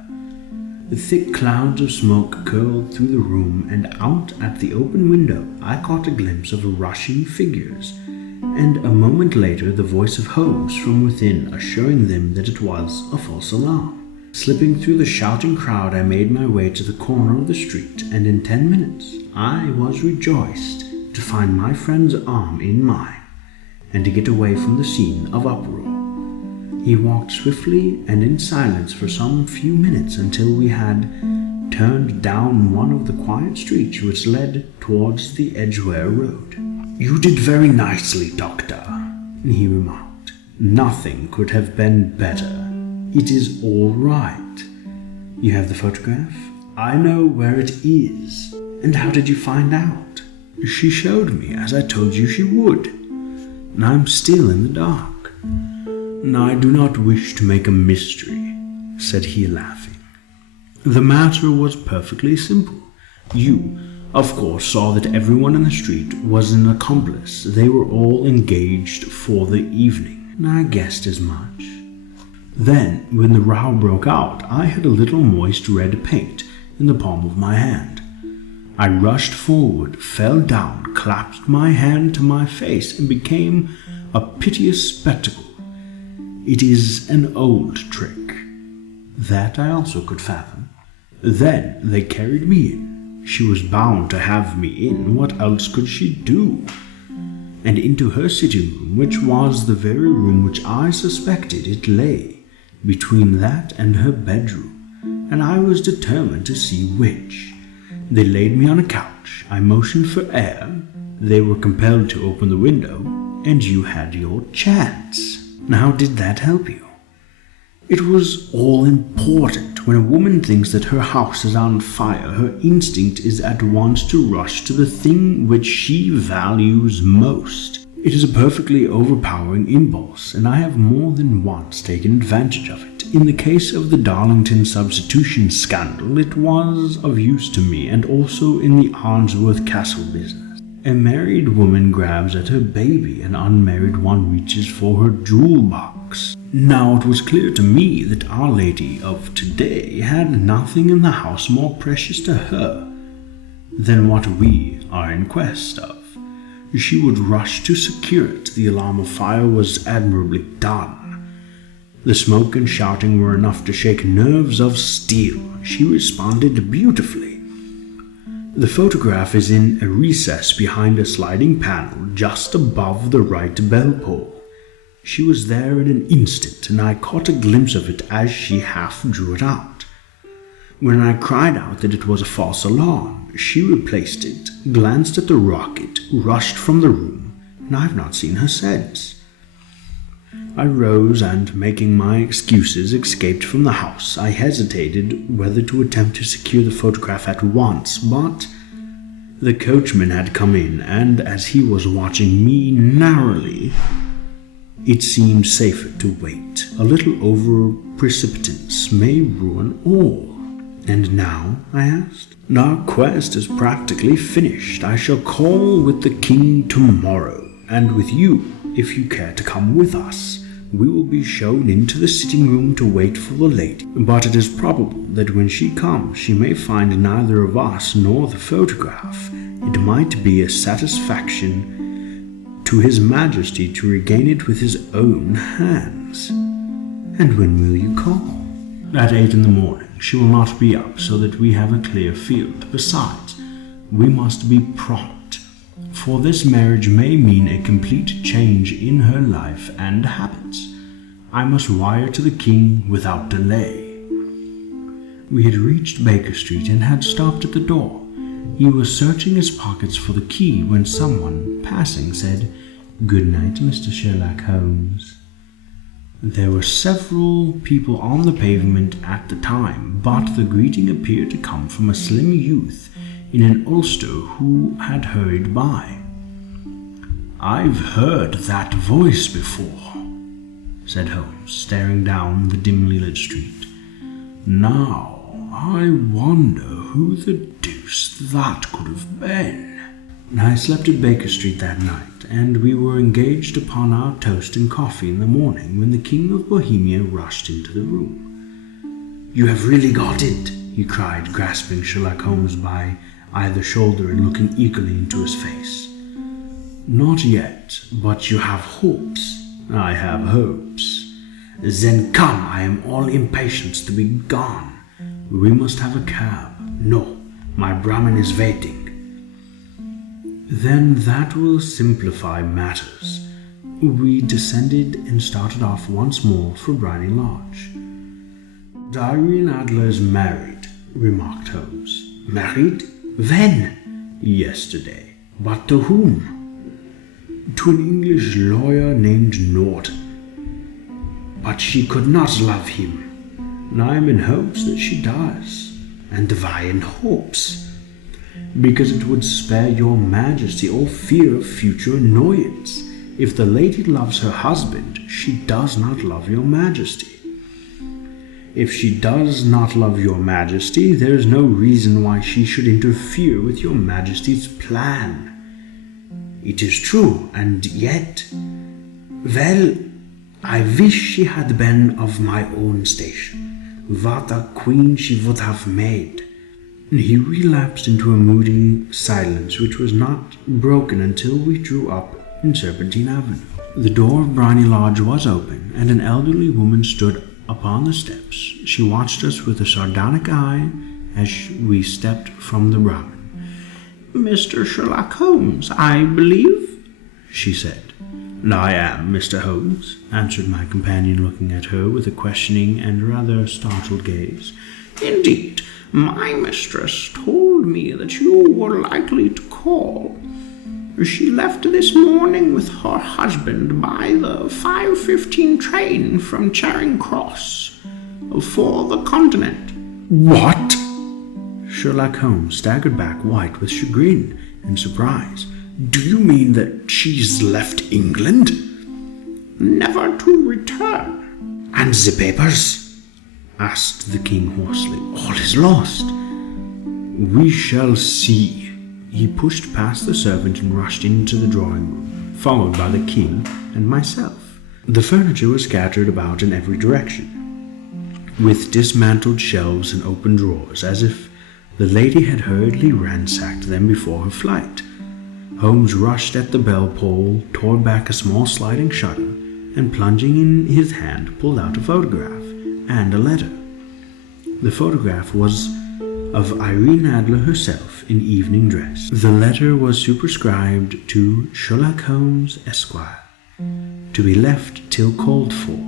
The thick clouds of smoke curled through the room, and out at the open window I caught a glimpse of rushing figures, and a moment later the voice of Holmes from within assuring them that it was a false alarm. Slipping through the shouting crowd, I made my way to the corner of the street, and in 10 minutes I was rejoiced to find my friend's arm in mine, and to get away from the scene of uproar. He walked swiftly and in silence for some few minutes until we had turned down one of the quiet streets which led towards the Edgware Road. "You did very nicely, Doctor," he remarked. "Nothing could have been better. It is all right. You have the photograph? I know where it is. And how did you find out?" "She showed me, as I told you she would. And I'm still in the dark." "I do not wish to make a mystery," said he, laughing. "The matter was perfectly simple. You, of course, saw that everyone in the street was an accomplice. They were all engaged for the evening. I guessed as much. Then, when the row broke out, I had a little moist red paint in the palm of my hand. I rushed forward, fell down, clapped my hand to my face, and became a piteous spectacle. It is an old trick. That I also could fathom. Then they carried me in. She was bound to have me in. What else could she do? And into her sitting room, which was the very room which I suspected it lay, between that and her bedroom, and I was determined to see which. They laid me on a couch. I motioned for air. They were compelled to open the window, and you had your chance. Now, did that help you? It was all important. When a woman thinks that her house is on fire, her instinct is at once to rush to the thing which she values most. It is a perfectly overpowering impulse, and I have more than once taken advantage of it. In the case of the Darlington substitution scandal, it was of use to me, and also in the Arnsworth Castle business. A married woman grabs at her baby, an unmarried one reaches for her jewel box. Now it was clear to me that Our Lady of today had nothing in the house more precious to her than what we are in quest of. She would rush to secure it. The alarm of fire was admirably done. The smoke and shouting were enough to shake nerves of steel. She responded beautifully. The photograph is in a recess behind a sliding panel just above the right bell pull. She was there in an instant, and I caught a glimpse of it as she half drew it out. When I cried out that it was a false alarm, she replaced it, glanced at the rocket, rushed from the room, and I have not seen her since. I rose and, making my excuses, escaped from the house. I hesitated whether to attempt to secure the photograph at once, but the coachman had come in, and as he was watching me narrowly, it seemed safer to wait. A little over-precipitance may ruin all. "And now?" I asked. "Our quest is practically finished. I shall call with the king tomorrow, and with you, if you care to come with us. We will be shown into the sitting room to wait for the lady, but it is probable that when she comes she may find neither of us nor the photograph. It might be a satisfaction to His Majesty to regain it with his own hands." "And when will you call?" "At 8 in the morning. She will not be up, so that we have a clear field. Besides, we must be prompt, for this marriage may mean a complete change in her life and habits. I must wire to the king without delay." We had reached Baker Street and had stopped at the door. He was searching his pockets for the key when someone, passing, said, "Good night, Mr. Sherlock Holmes." There were several people on the pavement at the time, but the greeting appeared to come from a slim youth in an ulster who had hurried by. "I've heard that voice before," said Holmes, staring down the dimly lit street. "Now, I wonder who the deuce that could have been." I slept at Baker Street that night, and we were engaged upon our toast and coffee in the morning when the King of Bohemia rushed into the room. "You have really got it," he cried, grasping Sherlock Holmes by either shoulder and looking eagerly into his face. "Not yet, but you have hopes." "I have hopes." "Then come, I am all impatience to be gone." "We must have a cab." "No, my Brahmin is waiting." "Then that will simplify matters." We descended and started off once more for Briny Lodge. "Irene Adler is married," remarked Holmes. "Married? When?" "Yesterday." "But to whom?" "To an English lawyer named Norton." "But she could not love him." "I am in hopes that she does." "And why in hopes?" "Because it would spare your majesty all fear of future annoyance. If the lady loves her husband, she does not love your majesty. If she does not love your majesty, there is no reason why she should interfere with your majesty's plan." "It is true, and yet... Well, I wish she had been of my own station. What a queen she would have made." He relapsed into a moody silence which was not broken until we drew up in Serpentine Avenue. The door of Briny Lodge was open, and an elderly woman stood upon the steps. She watched us with a sardonic eye as we stepped from the Brahmin. "Mr. Sherlock Holmes, I believe?" she said. "I am Mr. Holmes," answered my companion, looking at her with a questioning and rather startled gaze. "Indeed. My mistress told me that you were likely to call. She left this morning with her husband by the 5:15 train from Charing Cross for the continent." "What?" Sherlock Holmes staggered back, white with chagrin and surprise. "Do you mean that she's left England?" "Never to return." "And the papers?" asked the king hoarsely. "All is lost." "We shall see." He pushed past the servant and rushed into the drawing room, followed by the king and myself. The furniture was scattered about in every direction, with dismantled shelves and open drawers, as if the lady had hurriedly ransacked them before her flight. Holmes rushed at the bell pull, tore back a small sliding shutter, and plunging in his hand pulled out a photograph and a letter. The photograph was of Irene Adler herself in evening dress. The letter was superscribed to Sherlock Holmes, Esquire, to be left till called for.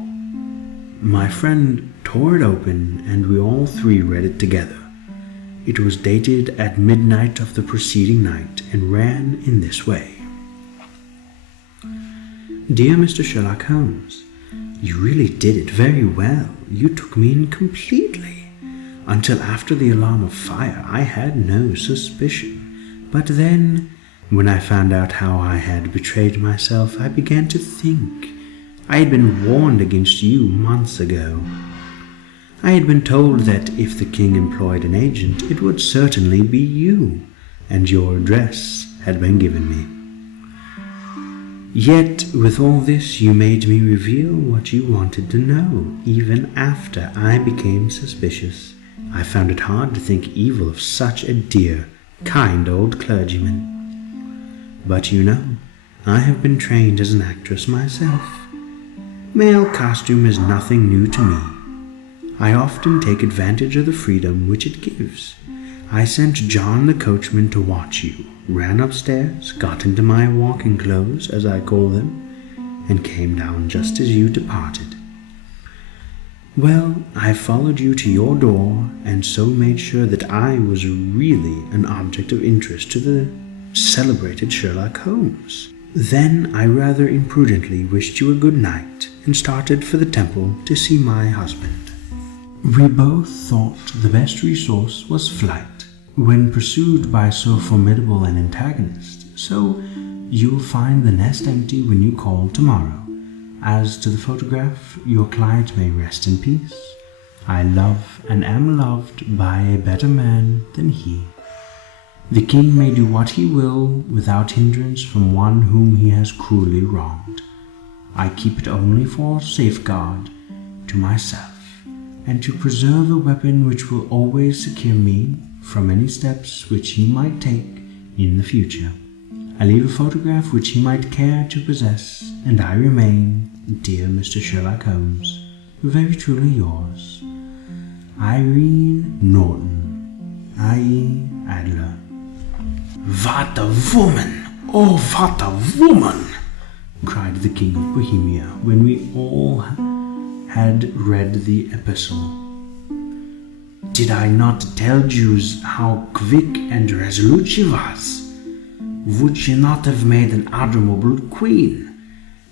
My friend tore it open, and we all three read it together. It was dated at midnight of the preceding night, and ran in this way. "Dear Mr. Sherlock Holmes, you really did it very well. You took me in completely. Until after the alarm of fire, I had no suspicion. But then, when I found out how I had betrayed myself, I began to think. I had been warned against you months ago. I had been told that if the king employed an agent, it would certainly be you, and your address had been given me. Yet, with all this, you made me reveal what you wanted to know, even after I became suspicious. I found it hard to think evil of such a dear, kind old clergyman. But you know, I have been trained as an actress myself. Male costume is nothing new to me. I often take advantage of the freedom which it gives. I sent John the coachman to watch you, ran upstairs, got into my walking clothes, as I call them, and came down just as you departed. Well, I followed you to your door, and so made sure that I was really an object of interest to the celebrated Sherlock Holmes. Then I rather imprudently wished you a good night, and started for the temple to see my husband. We both thought the best resource was flight when pursued by so formidable an antagonist, so you'll find the nest empty when you call tomorrow. As to the photograph, your client may rest in peace. I love and am loved by a better man than he. The king may do what he will without hindrance from one whom he has cruelly wronged. I keep it only for safeguard to myself, and to preserve a weapon which will always secure me from any steps which he might take in the future. I leave a photograph which he might care to possess, and I remain, dear Mr. Sherlock Holmes, very truly yours, Irene Norton, I.E. Adler. What a woman! Oh, what a woman! Cried the King of Bohemia when we all had read the epistle. Did I not tell you how quick and resolute she was? Would she not have made an admirable queen?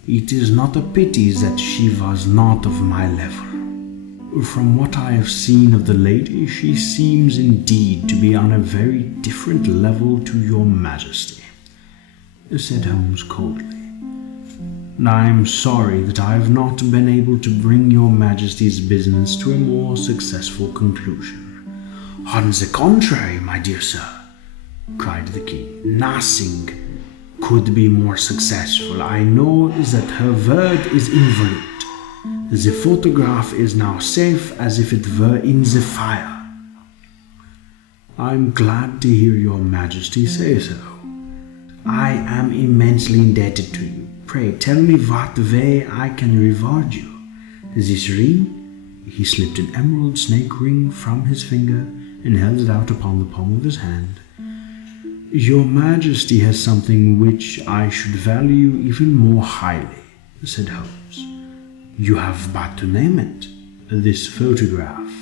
It is not a pity that she was not of my level. From what I have seen of the lady, she seems indeed to be on a very different level to your majesty, said Holmes coldly. I am sorry that I have not been able to bring your majesty's business to a more successful conclusion. On the contrary, my dear sir, cried the king, nothing could be more successful. I know that her word is inviolate. The photograph is now safe as if it were in the fire. I am glad to hear your majesty say so. I am immensely indebted to you. Pray tell me what way I can reward you. This ring? He slipped an emerald snake ring from his finger and held it out upon the palm of his hand. Your majesty has something which I should value even more highly, said Holmes. You have but to name it. This photograph.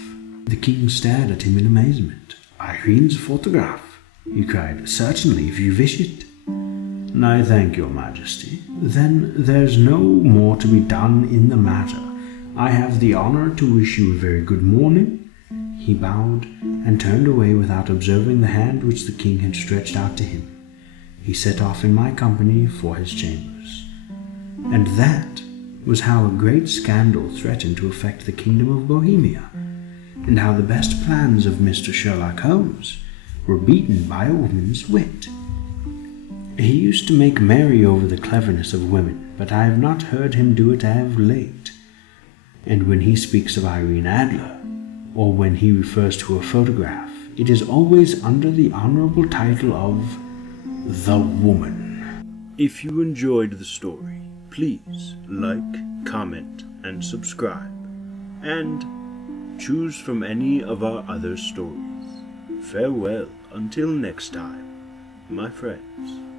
The king stared at him in amazement. Irene's photograph, he cried. Certainly, if you wish it. I thank your majesty. Then there's no more to be done in the matter. I have the honor to wish you a very good morning. He bowed and turned away without observing the hand which the king had stretched out to him. He set off in my company for his chambers. And that was how a great scandal threatened to affect the kingdom of Bohemia, and how the best plans of Mr. Sherlock Holmes were beaten by a woman's wit. He used to make merry over the cleverness of women, but I have not heard him do it of late. And when he speaks of Irene Adler, or when he refers to a photograph, it is always under the honorable title of The Woman. If you enjoyed the story, please like, comment, and subscribe, and choose from any of our other stories. Farewell until next time, my friends.